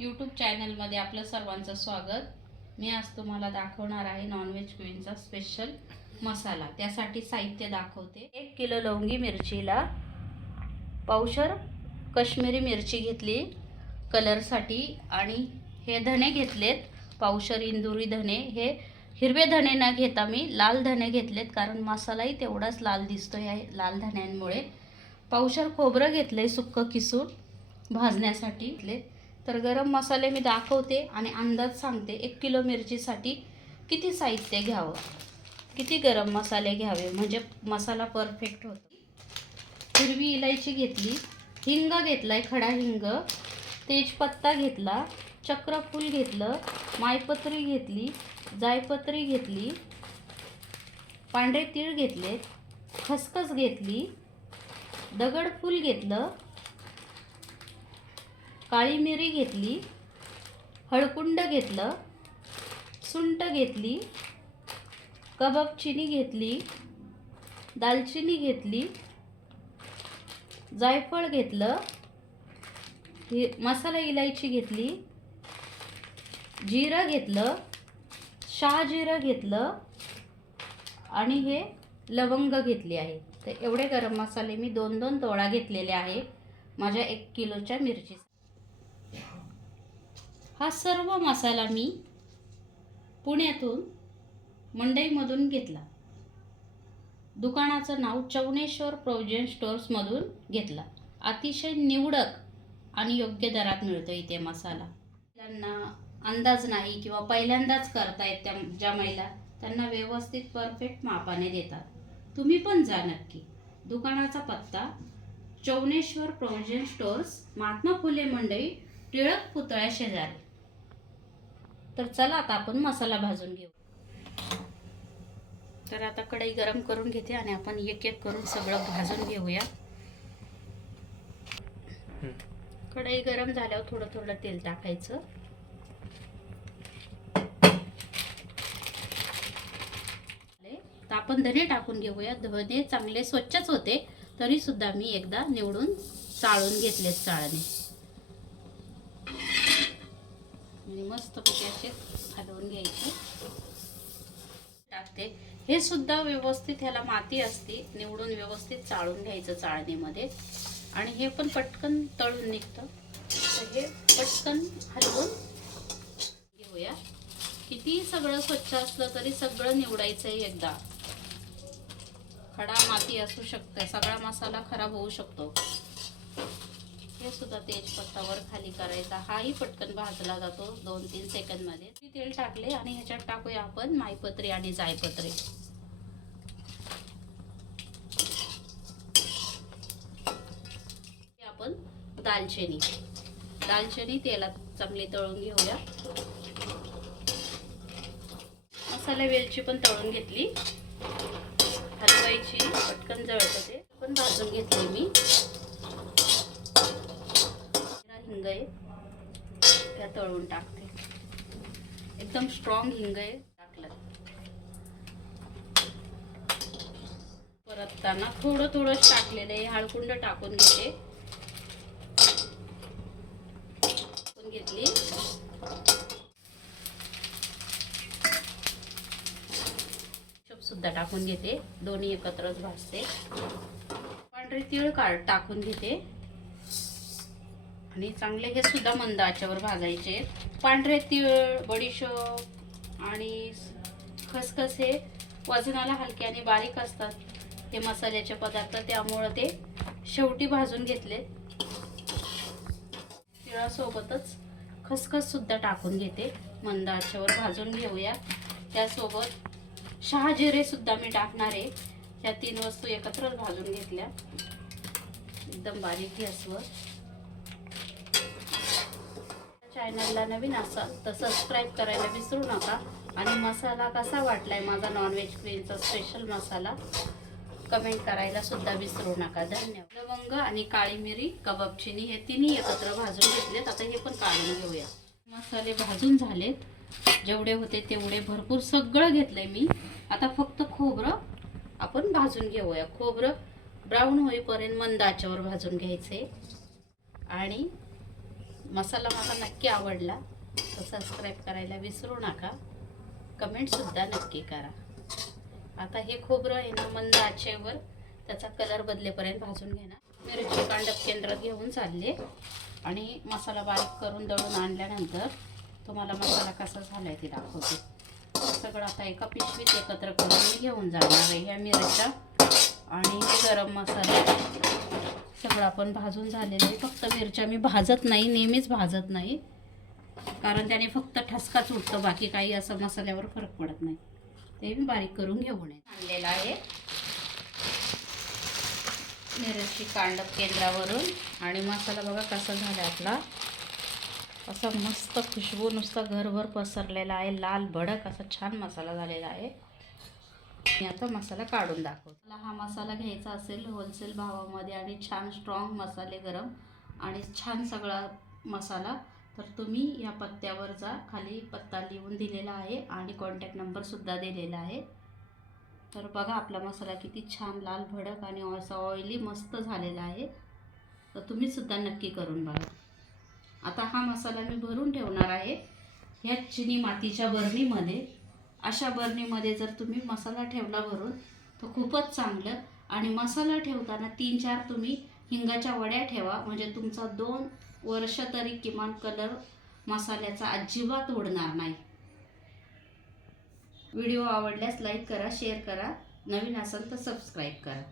YouTube चॅनलमध्ये आपलं सर्वांचं स्वागत. मी आज तुम्हाला दाखवणार आहे नॉनव्हेज क्वीनचा स्पेशल मसाला. त्यासाठी साहित्य दाखवते. एक किलो लवंगी मिरचीला पावशर कश्मीरी मिरची घेतली कलरसाठी आणि हे धणे घेतलेत. पावशर इंदुरी धणे. हे हिरवे धणे न घेता मी लाल धणे घेतलेत कारण मसालाही तेवढाच लाल दिसतो या लाल धण्यांमुळे. पावशर खोबरं आहे सुक्कं किसून भाजण्यासाठी. घेतले तर गरम मसाले मी दाखवते आणि अंदाज सांगते. एक किलो मिरचीसाठी किती साहित्य घ्यावं? किती गरम मसाले घ्यावे? म्हणजे मसाला परफेक्ट होतो. हिरवी इलायची घेतली. हिंग घेतलाय खडा हिंग. तेजपत्ता घेतला. चक्रफूल घेतलं. मायपत्री घेतली. जायपत्री घेतली. पांढरे तीळ घेतले खसखस घेतली. दगडफूल घेतलं. काळी मिरी घेतली हळकुंड घेतलं सुंट घेतली कबाब चिनी घेतली दालचिनी घेतली जायफळ घेतलं हि मसाला इलायची घेतली जिरं घेतलं शहाजिरं घेतलं आणि हे लवंग घेतली आहे. तर एवढे गरम मसाले मी दोन दोन तोळा घेतलेले आहे. माझ्या एक किलोच्या मिरची हा सर्व मसाला मी पुण्यातून मंडईमधून घेतला. दुकानाचं नाव चौनेश्वर प्रोविजन स्टोर्समधून घेतला. अतिशय निवडक आणि योग्य दरात मिळतो इथे मसाला. त्यांना अंदाज नाही किंवा पहिल्यांदाच करतायत त्या ज्या महिला त्यांना व्यवस्थित परफेक्ट मापाने देतात. तुम्ही पण जा नक्की. दुकानाचा पत्ता चौनेश्वर प्रोविजन स्टोर्स महात्मा फुले मंडई टिळक पुतळ्या शेजारी. तर चला आता आपण मसाला भाजून घेऊ. तर आता कढई गरम करून घेते आणि आपण एक एक करून सगळं भाजून घेऊया. कढई गरम झाल्यावर थोडं थोडं तेल टाकायचं. तर आपण धने टाकून घेऊया. धने चांगले स्वच्छच होते तरी सुद्धा मी एकदा निवडून चाळून घेतलेत चाळणे. आणि मस्तपैकी असे हलवून घ्यायचे. टाकते. हे सुद्धा व्यवस्थित ह्याला माती असते निवडून व्यवस्थित चाळून घ्यायचं चाळणीमध्ये. आणि हे पण पटकन तळून निघतं. तर हे पटकन हलवून घेऊया. किती सगळं स्वच्छ असलं तरी सगळं निवडायचं आहे एकदा. खडा माती असू शकते सगळा मसाला खराब होऊ शकतो. हे सुद्धा तेजपत्तावर खाली करायचा. हाही पटकन भाजला जातो दोन तीन सेकंदमध्ये. तेल टाकले आणि ह्याच्यात टाकूया आपण मायपत्री आणि जायपत्री. आपण दालचिनी. दालचिनी तेलात चांगली तळून घेऊया. मसाला वेलची पण तळून घेतली. हलवायची पटकन जळत ते. पण भाजून घेतली मी. हिंग आहे. त्या तळून टाकते. एकदम स्ट्रॉंग हिंग आहे. टाकलं. परतताना थोडं थोडंच टाकलेलं आहे. हळकुंड टाकून घेते. टाकून घेतली. सुद्धा टाकून घेते. दोन्ही एकत्रच भाजते. पांढरे तीळ काढ टाकून घेते. आणि चांगले हे सुद्धा मंद आच्यावर भाजायचे. पांढरे तीळ बडीशोप आणि खसखस हे वजनाला हलके आणि बारीक असतात हे मसाल्याचे पदार्थ. त्यामुळं ते शेवटी भाजून घेतले. तिळासोबतच खसखस सुद्धा टाकून घेते. मंद आच्यावर भाजून घेऊया. त्यासोबत शहाजिरे सुद्धा मी टाकणार आहे. या तीन वस्तू एकत्रच भाजून घेतल्या. एकदम बारीक गॅसवर. चॅनलला नवीन असाल तर सबस्क्राईब करायला विसरू नका. आणि मसाला कसा वाटलाय माझा नॉनव्हेज क्रीमचा स्पेशल मसाला कमेंट करायला सुद्धा विसरू नका. धन्यवाद. लवंग आणि काळी मिरी कबाब चिनी हे तिन्ही एकत्र भाजून घेतलेत. आता हे पण काढून घेऊया. मसाले भाजून झालेत. जेवढे होते तेवढे भरपूर सगळं घेतलंय मी. आता फक्त खोबरं आपण भाजून घेऊया. खोबरं ब्राऊन होईपर्यंत मंद आचेवर भाजून घ्यायचे. आणि मसाला मला नक्की आवडला तर सबस्क्राईब करायला विसरू नका. कमेंटसुद्धा नक्की करा. आता हे खोबरं आहे ना मंद आचेवर त्याचा कलर बदलेपर्यंत भाजून घेणार मिरची कांडप केंद्रात घेऊन चालले. आणि मसाला बारीक करून दळून आणल्यानंतर तुम्हाला मसाला कसा झाला आहे ते दाखवते. सगळं आता एका पिशवीत एकत्र करून मी घेऊन जाणार आहे ह्या मिरच्या आणि गरम मसाला. सगळं आपण भाजून झालेलं आहे. फक्त मिरच्या मी भाजत नाही नेहमीच भाजत नाही. कारण त्याने फक्त ठसकाच उठतो बाकी काही असं मसाल्यावर फरक पडत नाही. ते मी बारीक करून घेऊन आहे आणलेलं आहे. मिरची कांडप केंद्रावरून. आणि मसाला बघा कसा झाला आपला. असा मस्त खुशबू नुसता घरभर पसरलेला आहे. लाल भडक असा छान मसाला झालेला आहे. मी आता मसाला काढून दाखवतो. मला हा मसाला घ्यायचा असेल होलसेल भावामध्ये आणि छान स्ट्रॉंग मसाले गरम आणि छान सगळा मसाला तर तुम्ही या पत्त्यावर जा. खाली पत्ता लिहून दिलेला आहे आणि कॉन्टॅक्ट नंबरसुद्धा दिलेला आहे. तर बघा आपला मसाला किती छान लाल भडक आणि असा ऑइली मस्त झालेला आहे. तर तुम्हीसुद्धा नक्की करून बघा. आता हा मसाला मी भरून ठेवणार आहे. ह्या चिनी मातीच्या बरणीमध्ये. अशा बरणीमध्ये जर तुम्ही मसाला ठेवला भरून तर खूपच चांगलं. आणि मसाला ठेवताना तीन चार तुम्ही हिंगाच्या वड्या ठेवा. म्हणजे तुमचा दोन वर्ष तरी किमान कलर मसाल्याचा अजिबात उडणार नाही. व्हिडिओ आवडल्यास लाईक करा शेअर करा. नवीन असेल तर सबस्क्राईब करा.